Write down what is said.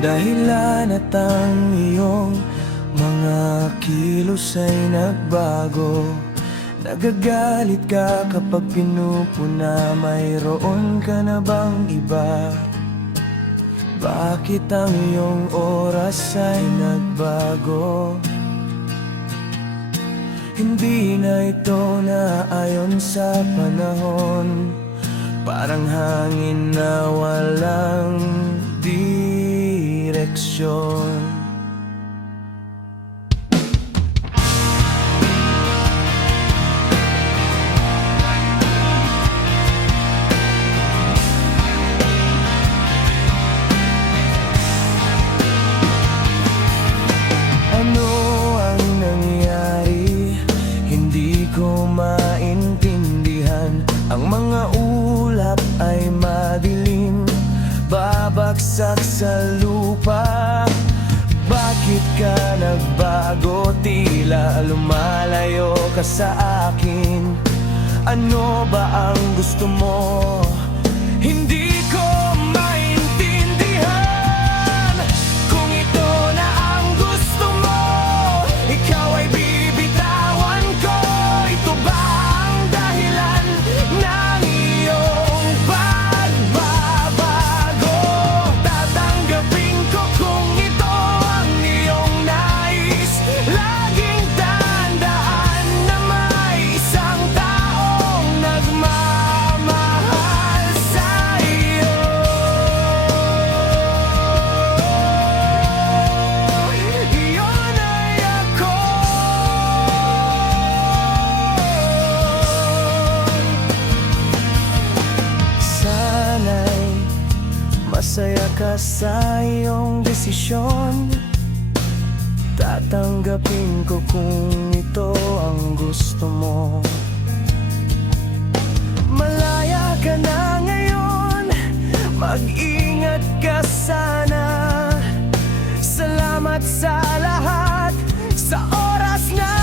dahilan at ang iyong mga kilos ay nagbago. Nagagalit ka kapag pinupuna, mayroon ka na bang iba? Bakit ang iyong oras ay nagbago? Hindi na ito naayon sa panahon, parang hangin na walang direksyon. Ano ang nangyari? Hindi ko maintindihan. Ang mga ulap ay madilim, babagsak sa lupa. Bakit ka nagbago? Tila lumalayo ka sa akin. Ano ba ang gusto mo? Hindi ko maintindihan. Kung ito na ang gusto mo, ikaw ay bibitawan ko. Ito ba ang dahilan ng iyong pagbabago? Tatanggapin ko kung ito ang iyong nais. Laging tandaan na may isang taong nagmamahal sa iyo. Iyon ay ako. Sana'y masaya ka sa iyong desisyon. Tatanggapin ko kung ito ang gusto mo. Malaya ka na ngayon, mag-ingat ka sana. Salamat sa lahat, sa oras na